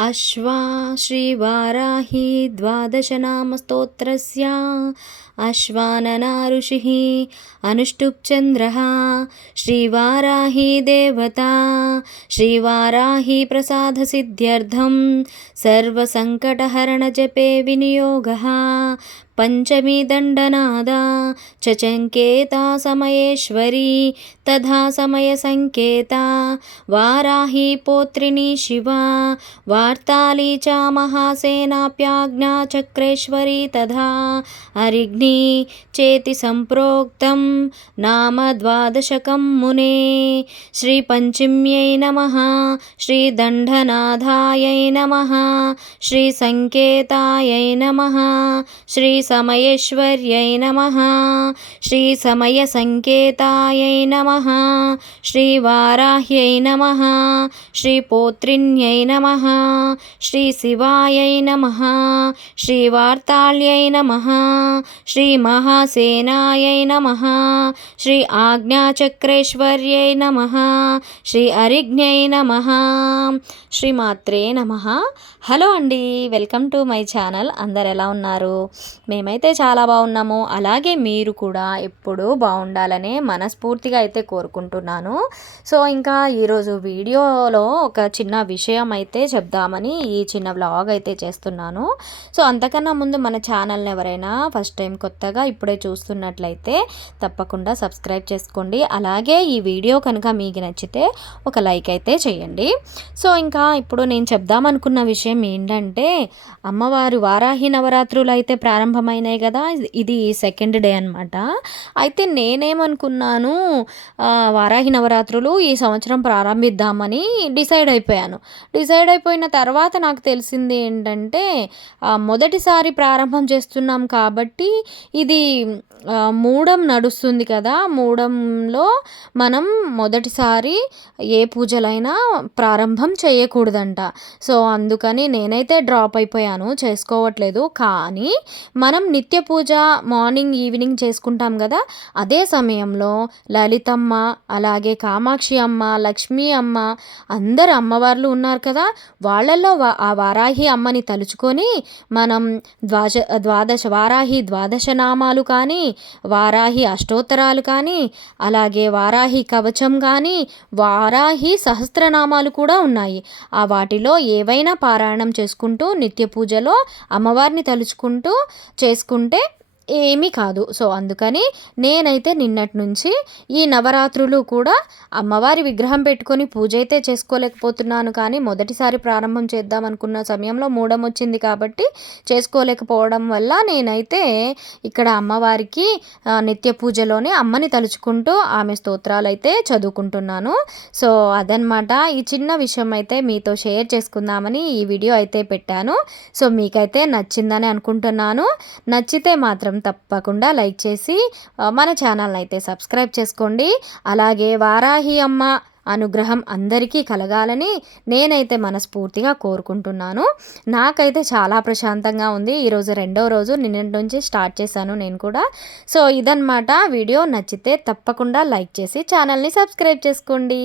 अश्वा श्रीवाराही द्वादशनामस्तोत्रस्य अश्वानना ऋषिः अनुष्टुप्चन्द्रः श्रीवाराही देवता श्रीवाराही प्रसादसिद्ध्यर्थं सर्वसङ्कटहरणजपे विनियोगः पञ्चमी दण्डनादा, चचङ्केता समयेश्वरी, तथा समयसङ्केता वाराही पौत्रिणी शिवा, वार्ताली च महासेनाप्याज्ञाचक्रेश्वरी तथा हरिग्नि चेति सम्प्रोक्तं नाम द्वादशकं मुने। श्रीपञ्चम्यै नमः, श्रीदण्डनाथायै नमः श्रीसङ्केतायै नमः श्री श्रीसमयेश्वर्यै नमः श्रीसमयसङ्केतायै नमः श्रीवाराह्यै नमः श्रीपोत्रिन्यै नमः श्रीशिवायै नमः श्रीवार्ताल्यै नमः श्रीमहासेनायै नमः श्री आज्ञाचक्रेश्वर्यै नमः శ్రీ అరిజ్ఞై నమ శ్రీమాత్రే నమ హలో అండి వెల్కమ్ టు మై ఛానల్ అందరు ఎలా ఉన్నారు మేము మేమైతే చాలా బాగున్నాము. అలాగే మీరు కూడా ఎప్పుడూ బాగుండాలనే మనస్ఫూర్తిగా అయితే కోరుకుంటున్నాను. సో ఇంకా ఈరోజు వీడియోలో ఒక చిన్న విషయం అయితే చెప్దామని ఈ చిన్న వ్లాగ్ అయితే చేస్తున్నాను. సో అంతకన్నా ముందు మన ఛానల్ని ఎవరైనా ఫస్ట్ టైం కొత్తగా ఇప్పుడే చూస్తున్నట్లయితే తప్పకుండా సబ్స్క్రైబ్ చేసుకోండి. అలాగే ఈ వీడియో కనుక మీకు నచ్చితే ఒక లైక్ అయితే చేయండి. సో ఇంకా ఇప్పుడు నేను చెప్దామనుకున్న విషయం ఏంటంటే అమ్మవారు వారాహి నవరాత్రులు అయితే ప్రారంభం ప్రారంభమైనాయి కదా ఇది సెకండ్ డే అనమాట అయితే నేనేమనుకున్నాను వారాహి నవరాత్రులు ఈ సంవత్సరం ప్రారంభిద్దామని డిసైడ్ అయిపోయాను. డిసైడ్ అయిపోయిన తర్వాత నాకు తెలిసింది ఏంటంటే మొదటిసారి ప్రారంభం చేస్తున్నాం కాబట్టి ఇది మూడం నడుస్తుంది కదా మూడంలో మనం మొదటిసారి ఏ పూజలైనా ప్రారంభం చేయకూడదంట. సో అందుకని నేనైతే డ్రాప్ అయిపోయాను చేసుకోవట్లేదు. కానీ మనం నిత్య పూజ మార్నింగ్ ఈవినింగ్ చేసుకుంటాం కదా. అదే సమయంలో లలితమ్మ అలాగే కామాక్షి అమ్మ లక్ష్మీ అమ్మ అందరు అమ్మవార్లు ఉన్నారు కదా. వాళ్ళల్లో ఆ వారాహి అమ్మని తలుచుకొని మనం ద్వాజ ద్వాదశ వారాహి ద్వాదశ నామాలు కానీ వారాహి అష్టోత్తరాలు కానీ అలాగే వారాహి కవచం కానీ వారాహి సహస్రనామాలు కూడా ఉన్నాయి. ఆ వాటిలో ఏవైనా పారాయణం చేసుకుంటూ నిత్య పూజలో అమ్మవారిని తలుచుకుంటూ చేసుకుంటే ఏమీ కాదు. సో అందుకని నేనైతే నిన్నటి నుంచి ఈ నవరాత్రులు కూడా అమ్మవారి విగ్రహం పెట్టుకొని పూజ అయితే చేసుకోలేకపోతున్నాను. కానీ మొదటిసారి ప్రారంభం చేద్దాం అనుకున్న సమయంలో మూడం వచ్చింది కాబట్టి చేసుకోలేకపోవడం వల్ల నేనైతే ఇక్కడ అమ్మవారికి నిత్య పూజలోనే అమ్మని తలుచుకుంటూ ఆమె స్తోత్రాలు అయితే చదువుకుంటున్నాను. సో అదనమాట ఈ చిన్న విషయం అయితే మీతో షేర్ చేసుకుందామని ఈ వీడియో అయితే పెట్టాను. సో మీకైతే నచ్చిందని అనుకుంటున్నాను. నచ్చితే మాత్రం తప్పకుండా లైక్ చేసి మన ఛానల్ని అయితే సబ్స్క్రైబ్ చేసుకోండి. అలాగే వారాహి అమ్మ అనుగ్రహం అందరికీ కలగాలని నేనైతే మనస్ఫూర్తిగా కోరుకుంటున్నాను. నాకైతే చాలా ప్రశాంతంగా ఉంది. ఈరోజు రెండో రోజు నిన్నటి నుంచి స్టార్ట్ చేశాను నేను కూడా. సో ఇదనమాట వీడియో. నచ్చితే తప్పకుండా లైక్ చేసి ఛానల్ని సబ్స్క్రైబ్ చేసుకోండి.